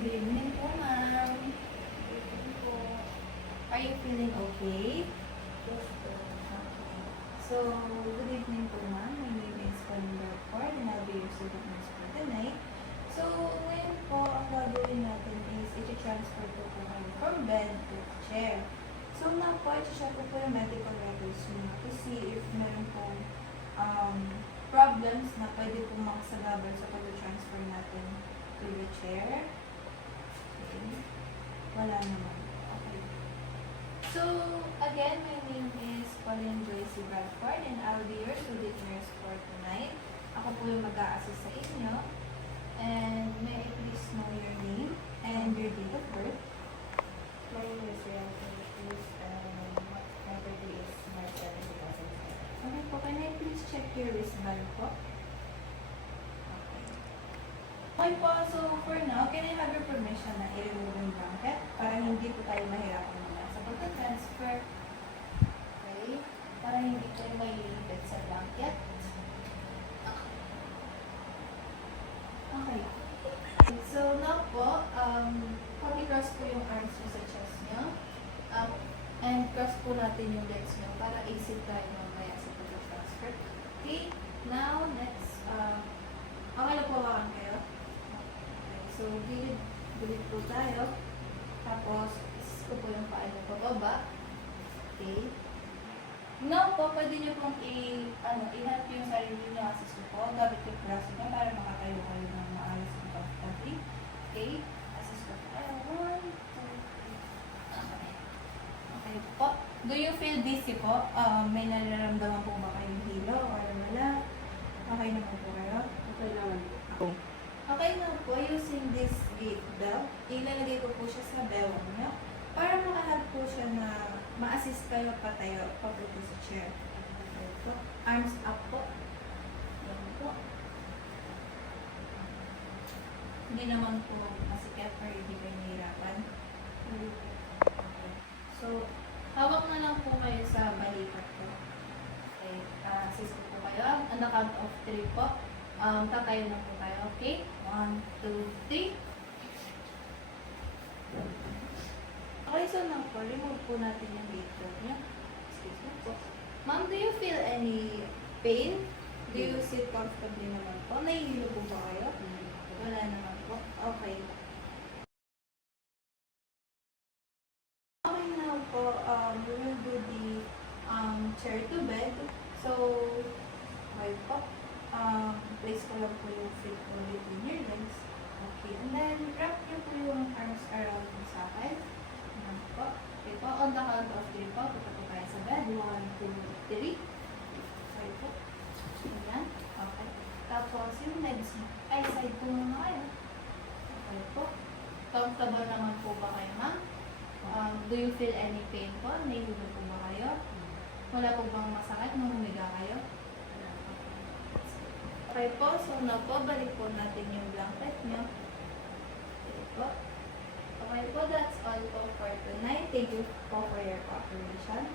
Good evening po, ma'am. Good evening po. Are you feeling okay? Yes, po. Okay. So, good evening po, ma'am. My name is Colin Bradford and I'll be your student nurse for tonight. So, ngayon po, ang gagawin natin is i-transfer po kayo from bed to chair. So, na po, i-check ko po yung medical records niyo to see if meron pong problems na pwede pong makasagabal sa pag-transfer natin to the chair. Okay. Wala naman. Okay. So, again, my name is Pauline Joyce Bradford and I'll be your student nurse for tonight. Ako po yung mag-a-assist sa inyo. And may I please know your name and your date of birth? My name is Rian Cruz and my birthday is March 7, 2007. Okay po, can I please check your wristband po? Okay. Okay po, so for now, can I have your permission na i-remove yung blanket para hindi po tayo mahirapan muna sa pagka-transfer? Okay. Para hindi tayo mahilipit sa blanket. Okay. So now po, pag-cross po yung arms nyo sa chest nyo. And cross po natin yung legs nyo para easy tayo mamaya sa pag-transfer. Okay. Now, let's, okay na po hawakan kayo. Okay. So, gilid po tayo. Tapos, is ko po yung paa nyo pababa. Okay. Now po, pwede nyo pong i-help yung sarili nyo assist ko po. Gamit yung braso nyo para makatayo kayo ng maayos ng comfortably. Okay. Assist ko po tayo. 1, 2, 3. Okay. Okay po. Do you feel dizzy po? May nararamdaman po ba kayong hilo or wala? Okay naman po kayo? Okay naman po. Okay na po, using this gate belt, ilalagay ko po siya sa bewang nyo para makahelp po siya na ma-assist kayo patayo papunta sa chair. Okay po. Arms up po. Yan po. Hindi naman po masikip or hindi kayo nahirapan. Okay. So, hawak na lang po kayo sa balikat ko. Okay. Assist ko po kayo. On the count of 3 po. Tatayo na po tayo. Okay? 1, 2, 3. Okay, so now po, remove po natin yung gate belt niya. Excuse me po. Ma'am, do you feel any pain? Do you sit comfortably naman po? Nahihilo po ba kayo? Wala naman po. Okay. Okay, now po, we will do the chair to bed. So, okay po. Place ko lang po yung feet ko between your legs. Okay, and then wrap niyo po yung arms around yung sa akin. Ayan po. Okay po, on the count of 3 po, punta po tayo sa bed. 1, 2, 3. Okay po. Ayan. Okay. Tapos yung legs mo. Ay, side po muna kayo. Okay po. Comfortable naman po ba kayo, ma'am? Do you feel any pain po? Nahihilo po ba kayo? Wala po bang masakit nung humiga kayo? Okay po, so na po, balik po natin yung blanket nyo. Okay po. Okay po, that's all po for tonight. Thank you po for your cooperation.